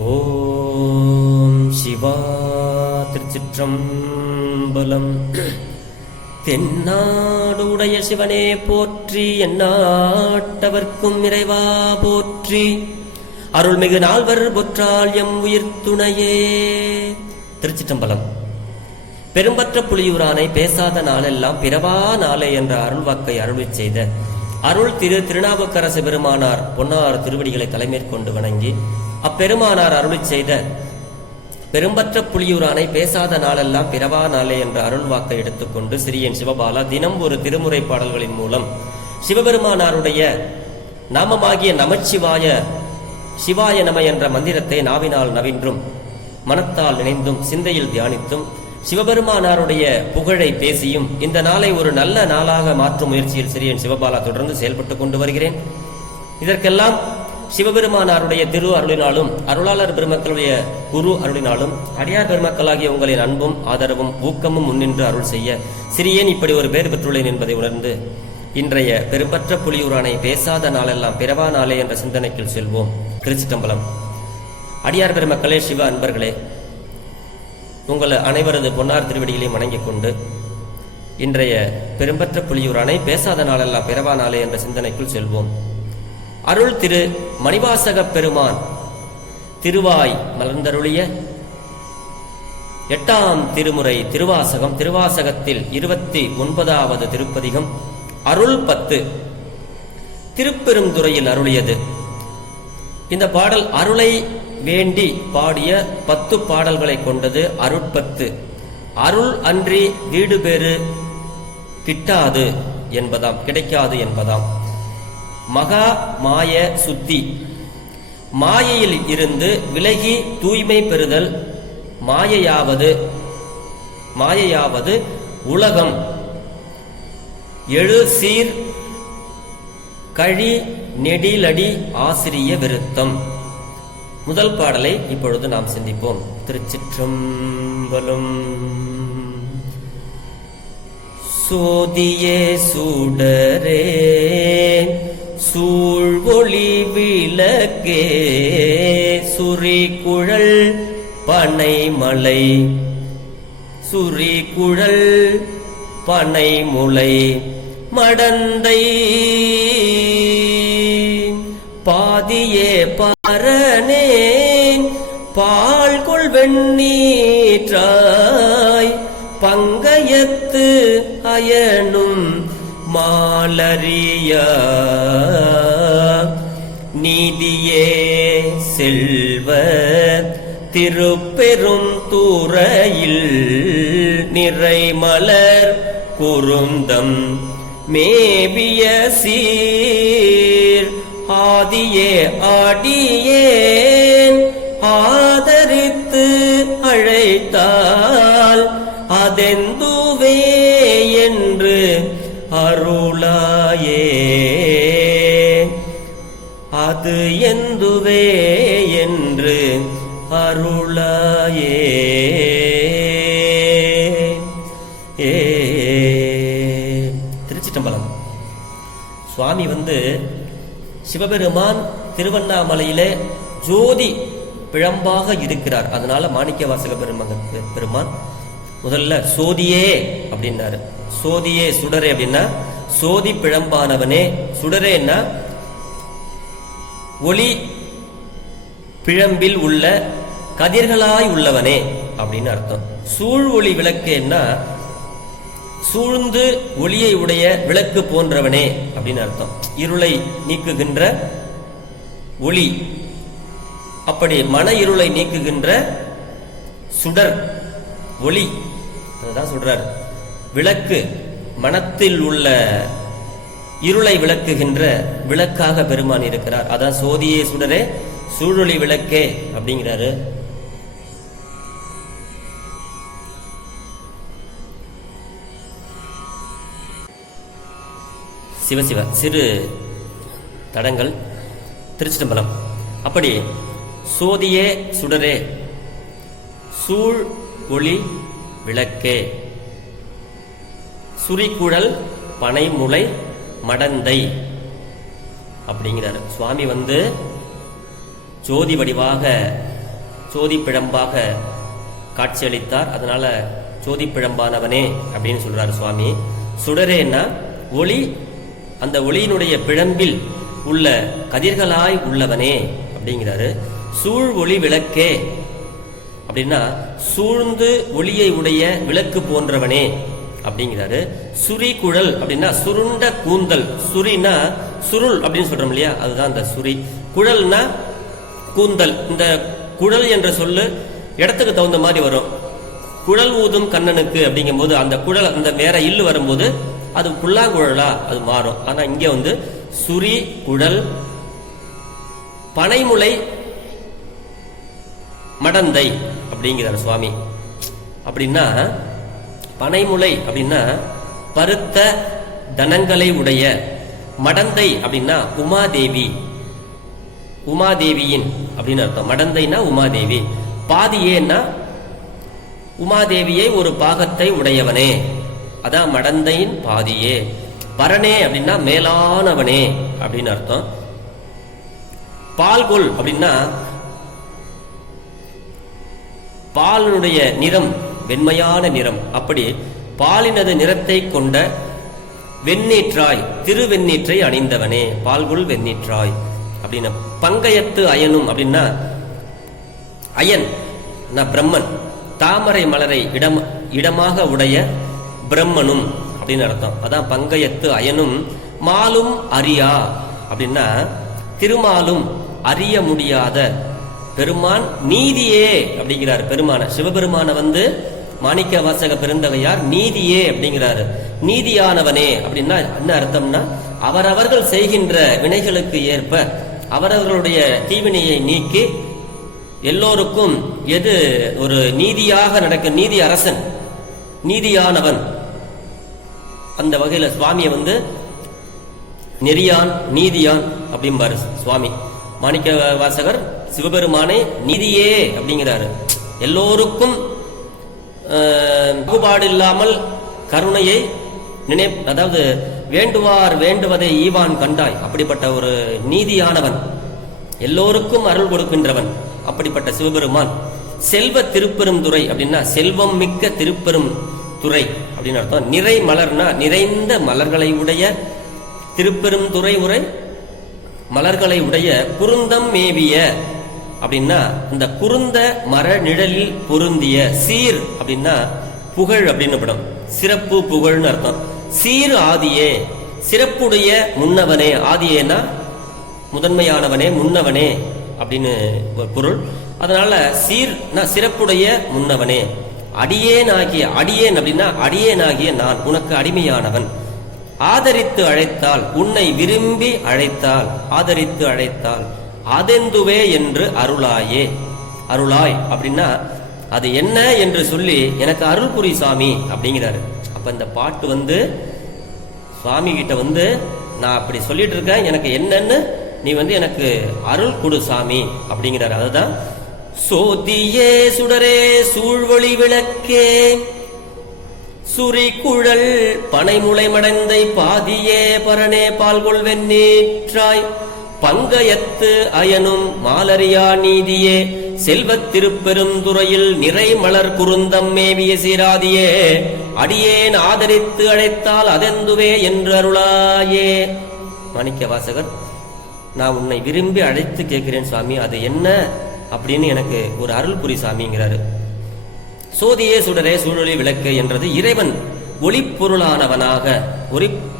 ஓம் சிவா திருச்சிற்றம்பலம். தென்னாடுடைய சிவனே போற்றி, எந்நாட்டவர்க்கும் இறைவா போற்றி, அருள்மிகு நால்வர் பொற்றால் எம் உயிர் துணையே. திருச்சிற்றம்பலம். பெரும்பற்ற புலியூரானை பேசாத நாளெல்லாம் பிறவா நாளே என்ற அருள்வாக்கை அருளிச் செய்த அருள் திருநாவுக்கரசு பெருமானார் பொன்னார் திருவடிகளை தலைமேற்கொண்டு வணங்கி அப்பெருமானார் அருளிச் செய்த பெரும்பற்ற புலியூரானை பேசாத நாளெல்லாம் பிறவா நாளே என்ற அருள்வாக்கை எடுத்துக்கொண்டு சிறியன் சிவபாலா தினம் ஒரு திருமுறை பாடல்களின் மூலம் சிவபெருமானாருடைய நாமமாகிய நமச்சிவாய சிவாய நம என்ற மந்திரத்தை நாவினால் நவின்றும் மனத்தால் நினைந்தும் சிந்தையில் தியானித்தும் சிவபெருமானாருடைய புகழை பேசியும் இந்த நாளை ஒரு நல்ல நாளாக மாற்றும் முயற்சியில் சிறியன் சிவபாலா தொடர்ந்து செயல்பட்டுக் கொண்டு வருகிறேன். இதற்கெல்லாம் சிவபெருமானாருடைய திரு அருளினாலும் அருளாளர் பெருமக்களுடைய குரு அருளினாலும் அடியார் பெருமக்களாகிய உங்களின் அன்பும் ஆதரவும் ஊக்கமும் முன்னின்று அருள் செய்ய சிறியேன் இப்படி ஒரு பேர் பெற்றுள்ளேன் என்பதை உணர்ந்து இன்றைய பெரும்பற்ற புலியூரானை பேசாத நாளெல்லாம் பிறவா நாளே என்ற சிந்தனைக்குள் செல்வோம். திருச்சிற்றம்பலம். அடியார் பெருமக்களே, சிவ அன்பர்களே, உங்கள் அனைவரது பொன்னார் திருவடிகளையும் வணங்கிக் கொண்டு இன்றைய பெரும்பற்ற புலியூரானை பேசாத நாளெல்லாம் பிறவா நாளே என்ற சிந்தனைக்குள் செல்வோம். அருள் திரு மணிவாசக பெருமான் திருவாய் மலர்ந்தருளிய 8ஆம் திருமுறை திருவாசகம். திருவாசகத்தில் 29வது திருப்பதிகம் அருள் 10 திருப்பெருந்துறையில் அருளியது. இந்த பாடல் அருளை வேண்டி பாடிய 10 பாடல்களை கொண்டது. அருட்பத்து. அருள் அன்றி வீடு பேறு கிட்டாது என்பதாம், கிடைக்காது என்பதாம். மகா மாய சுத்தி, மாயையில் இருந்து விலகி தூய்மை பெறுதல். மாயையாவது உலகம். எழு சீர் கழி நெடிலடி ஆசிரிய விருத்தம். முதல் பாடலை இப்பொழுது நாம் சிந்திப்போம். திருச்சிற்றம்பலம். சோதியே சுடரே சூழ்வொளி விளக்கே சுரி குழல் பனைமலை சுரி குழல் பனைமுலை மடந்தை பாதியே பரனே பால்கொள் வெண்ணீற்றாய் பங்கயத்து அயனும் மாலரியா நீதியே செல்வ திருப்பெரும் தூரையில் நிறைமலர் குருந்தம் மேபிய சீர் ஆதியே ஆடியேன் ஆதரித்து அழைத்தால் அதெந்துவே என்று அருளாயே, அது எந்துவே என்று அருளாயே. திருச்சிற்றம்பலம். சுவாமி சிவபெருமான் திருவண்ணாமலையிலே ஜோதி பிழம்பாக இருக்கிறார். அதனால மாணிக்க வாசக பெருமான் முதல்ல சோதியே அப்படின்னாரு. சோதியே சுடரே அப்படின்னா சோதி பிழம்பானவனே. சுடரேன்னா ஒளி பிழம்பில் உள்ள கதிர்களாய் உள்ளவனே அப்படின்னு அர்த்தம். சூழ் ஒளி விளக்கேன்னா சூழ்ந்து ஒளியை உடைய விளக்கு போன்றவனே அப்படின்னு அர்த்தம். இருளை நீக்குகின்ற ஒளி. அப்படி மன இருளை நீக்குகின்ற சுடர் ஒளி. அதுதான் சொல்றார். விளக்கு மனத்தில் உள்ள இருளை விளக்குகின்ற விளக்காக பெருமான் இருக்கிறார். அதான் சோதியே சுடரே சூழொளி விளக்கே அப்படிங்கிறாரு. சிவசிவ சிறு தடங்கள். திருச்சிதம்பரம். அப்படி சோதியே சுடரே சூழ் ஒளி விளக்கே சுரிக்குழல் பனைமுளை மடந்தை அப்படிங்கிறார் சுவாமி. ஜோதி வடிவாக சோதி பிழம்பாக காட்சியளித்தார். அதனால சோதி பிழம்பானவனே அப்படின்னு சொல்றாரு சுவாமி. சுடரேன்னா ஒளி, அந்த ஒளியினுடைய பிழம்பில் உள்ள கதிர்களாய் உள்ளவனே அப்படிங்கிறாரு. சூழ் ஒளி விளக்கே அப்படின்னா சூழ்ந்து ஒளியை உடைய விளக்கு போன்றவனே அப்படிங்கிறாரு. சுரி குழல் அப்படின்னா சுருண்ட கூந்தல், சுரினா சுருள் அப்படின்னு சொல்றோம் இல்லையா, அதுதான் அந்த சுரி. குழல்னா கூந்தல். இந்த குழல் என்ற சொல்லு இடத்துக்கு தகுந்த மாதிரி வரும். குழல் ஊதும் கண்ணனுக்கு அப்படிங்கும் போது அந்த குழல், அந்த வேற இல்லு வரும்போது அது புல்லாங்குழலா அது மாறும். ஆனா இங்க சுரி குழல் பனைமுளை மடந்தை அப்படிங்கிறார் சுவாமி. அப்படின்னா பனைமுளை அப்படின்னா பருத்த தனங்களை உடைய, மடந்தை அப்படின்னா உமாதேவி, உமாதேவியின் அப்படின்னு அர்த்தம். மடந்தைனா உமாதேவி, பாதியேன்னா உமாதேவியை ஒரு பாகத்தை உடையவனே, அதான் மடந்தையின் பாதியே. பரணே அப்படின்னா மேலானவனே அப்படின்னு அர்த்தம். பால்கொள் அப்படின்னா பாலினுடைய நிறம் வெண்மையான நிறம், அப்படி பாலினது நிறத்தை கொண்ட வெண்ணீற்றாய், திருவெண்ணீற்றை அணிந்தவனே, பால்குள் வெண்ணீற்றாய் அப்படின்னா. பங்கயத்து அயனும் அப்படின்னா அயன் பிரம்மன், தாமரை மலரை இடமாக உடைய பிரம்மனும் அப்படின்னு அர்த்தம். அதான் பங்கயத்து அயனும். மாலும் அறியா அப்படின்னா திருமாலும் அறிய முடியாத பெருமான், நீதியே அப்படிங்கிறார் பெருமான. சிவபெருமான மாணிக்க வாசக பெருந்தகையார் நீதியே அப்படிங்கிறாரு. நீதியானவனே அப்படின்னா என்ன அர்த்தம்னா அவரவர்கள் செய்கின்ற வினைகளுக்கு ஏற்ப அவரவர்களுடைய தீவினையை நீக்கி எல்லோருக்கும் எது ஒரு நீதியாக நடக்க, நீதி அரசன், நீதியானவன். அந்த வகையில சுவாமியை நெறியான், நீதியான் அப்படிம்பாரு சுவாமி. மாணிக்க வாசகர் சிவபெருமானை நீதியே அப்படிங்கிறாரு. எல்லோருக்கும் பாகுபாடு இல்லாமல் கருணையை அதாவது வேண்டுவார் வேண்டுவதை ஈவான் கண்டாய், அப்படிப்பட்ட ஒரு நீதியானவன், எல்லோருக்கும் அருள் கொடுக்கின்றவன் அப்படிப்பட்ட சிவபெருமான். செல்வ திருப்பெரும் துறை அப்படின்னா செல்வம் மிக்க திருப்பெரும் துறை அப்படின்னு அர்த்தம். நிறை மலர்னா நிறைந்த மலர்களை உடைய, திருப்பெரும் துறை உரை மலர்களை உடைய. குருந்தம் மேவிய அப்படின்னா இந்த குருந்த மர நிழலில் பொருந்திய. சீர் அப்படின்னா புகழ் அப்படின்னு படம், சிறப்பு புகழ்னு அர்த்தம். சீர் ஆதியே, சிறப்புடைய முன்னவனே, ஆதியேனா முதன்மையானவனே, முன்னவனே அப்படின்னு பொருள். அதனால சீர்னா சிறப்புடைய முன்னவனே. அடியேனாகிய, அடியேன் அப்படின்னா அடியேனாகிய நான் உனக்கு அடிமையானவன். ஆதரித்து அழைத்தால், உன்னை விரும்பி அழைத்தால், ஆதரித்து அழைத்தால் அதெந்துவே என்று அருளாயே. அருளாய் அப்படின்னா அது என்ன என்று சொல்லி எனக்கு அருள் புரி சாமி அப்படிங்கிறாரு. அப்ப இந்த பாட்டு சுவாமி கிட்ட நான் அப்படி சொல்லிட்டு இருக்கேன், எனக்கு என்னன்னு நீ எனக்கு அருள் கொடு சாமி அப்படிங்கிறாரு. அதுதான் சோதியே சுடரே சூழ்வொளி விளக்கே சுரி குழல் பனைமுளை மடந்தை பாதியே பரணே பால்கொள் வெண்ணீற்றாய் பங்கயத்து அயனும் மாலரியா நீதியே செல்வத் திருப்பெரும் துறையில் நிறை மலர் குருந்தம் மேவிய சீராதியே அடியேன் ஆதரித்து அழைத்தால் அதெந்துவே என்று அருளாயே. மாணிக்க வாசகர், நான் உன்னை விரும்பி அழைத்து கேட்கிறேன் சுவாமி, அது என்ன அப்படின்னு எனக்கு ஒரு அருள் புரி சாமிங்கிறாரு. சோதியே சுடரே சூழொளி விளக்கு என்றது இறைவன் ஒளிப்பொருளானவனாக,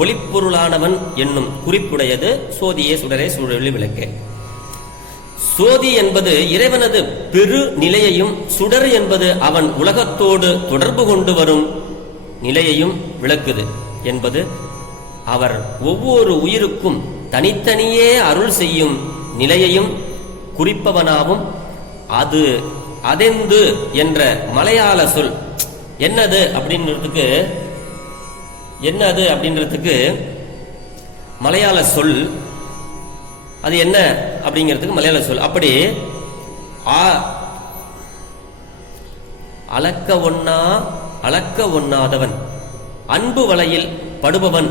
ஒளிப்பொருளானவன் என்னும் குறிப்புடையது சோதியே சுடரே சூழொளி விளக்கு. சோதி என்பது இறைவனது பெரு நிலையையும், சுடர் என்பது அவன் உலகத்தோடு தொடர்பு கொண்டு வரும் நிலையையும் விளக்குது என்பது அவர் ஒவ்வொரு உயிருக்கும் தனித்தனியே அருள் செய்யும் நிலையையும் குறிப்பவனாகவும், அது அதெந்து என்ற மலையாள சொல் என்னது அப்படின்றதுக்கு மலையாள சொல் அது என்ன அப்படிங்கிறதுக்கு மலையாள சொல். அப்படி அளக்க ஒண்ணாதவன், அன்பு வலையில் படுபவன்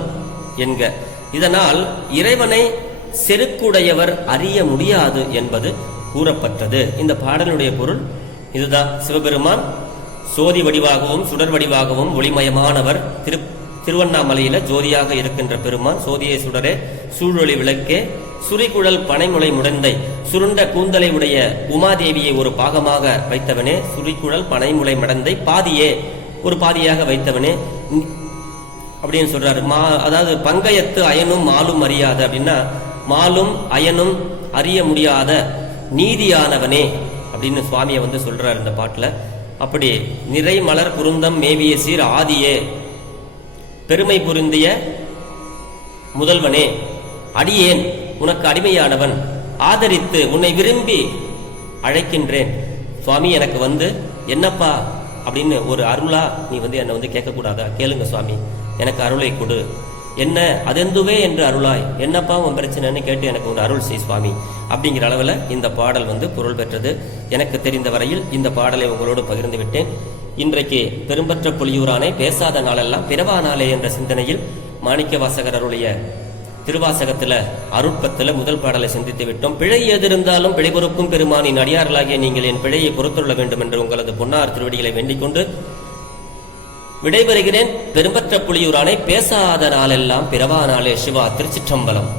என்க. இதனால் இறைவனை செருக்குடையவர் அறிய முடியாது என்பது கூறப்பட்டது. இந்த பாடலுடைய பொருள் இதுதான். சிவபெருமான் சோதி வடிவாகவும் சுடர் வடிவாகவும் ஒளிமயமானவர். திருவண்ணாமலையில ஜோதியாக இருக்கின்ற பெருமான், சோதியை சுடரே சூழொளி விளக்கே சுரிகுழல் பனைமுளை முடந்தை, சுருண்ட கூந்தலை உடைய உமாதேவியை ஒரு பாகமாக வைத்தவனே, சுரிகுழல் பனைமுளை மடந்தை பாதியே ஒரு பாதியாக வைத்தவனே அப்படின்னு சொல்றாரு. அதாவது பங்கயத்து அயனும் மாலும் அறியாத அப்படின்னா, மாலும் அயனும் அறிய முடியாத நீதியானவனே அப்படின்னு சுவாமியை சொல்றாரு இந்த பாட்டுல. அப்படி நிறை மலர் குருந்தம் மேவிய சீர் ஆதியே, பெருமை புரிந்திய முதல்வனே, அடியேன் உனக்கு அடிமையானவன், ஆதரித்து உன்னை விரும்பி அழைக்கின்றேன். சுவாமி எனக்கு என்னப்பா அப்படின்னு ஒரு அருளா நீ என்னை கேட்கக்கூடாதா? கேளுங்க சுவாமி, எனக்கு அருளை கொடு, என்ன அதெந்துவே என்று அருளாய், என்னப்பா உன் பிரச்சனைன்னு கேட்டு எனக்கு ஒரு அருள் செய் சுவாமி அப்படிங்கிற அளவில் இந்த பாடல் பொருள் பெற்றது. எனக்கு தெரிந்த வரையில் இந்த பாடலை உங்களோடு பகிர்ந்து விட்டேன். இன்றைக்கு பெரும்பற்ற புலியூரானே பேசாத நாளெல்லாம் பிறவா நாளே என்ற சிந்தனையில் மாணிக்க வாசகர் அருளிய திருவாசகத்துல அருட்பத்துல முதல் பாடலை சிந்தித்து விட்டோம். பிழை எதிர்ந்தாலும் பிழை பொறுக்கும் பெருமானின் அடியார்களாகிய நீங்கள் என் பிழையை பொறுத்துள்ள வேண்டும் என்று உங்களது பொன்னார் திருவடிகளை வேண்டிக் கொண்டு விடைபெறுகிறேன். பெரும்பற்ற புலியூரானே பேசாத நாளெல்லாம் பிறவா நாளே. சிவா. திருச்சிற்றம்பலம்.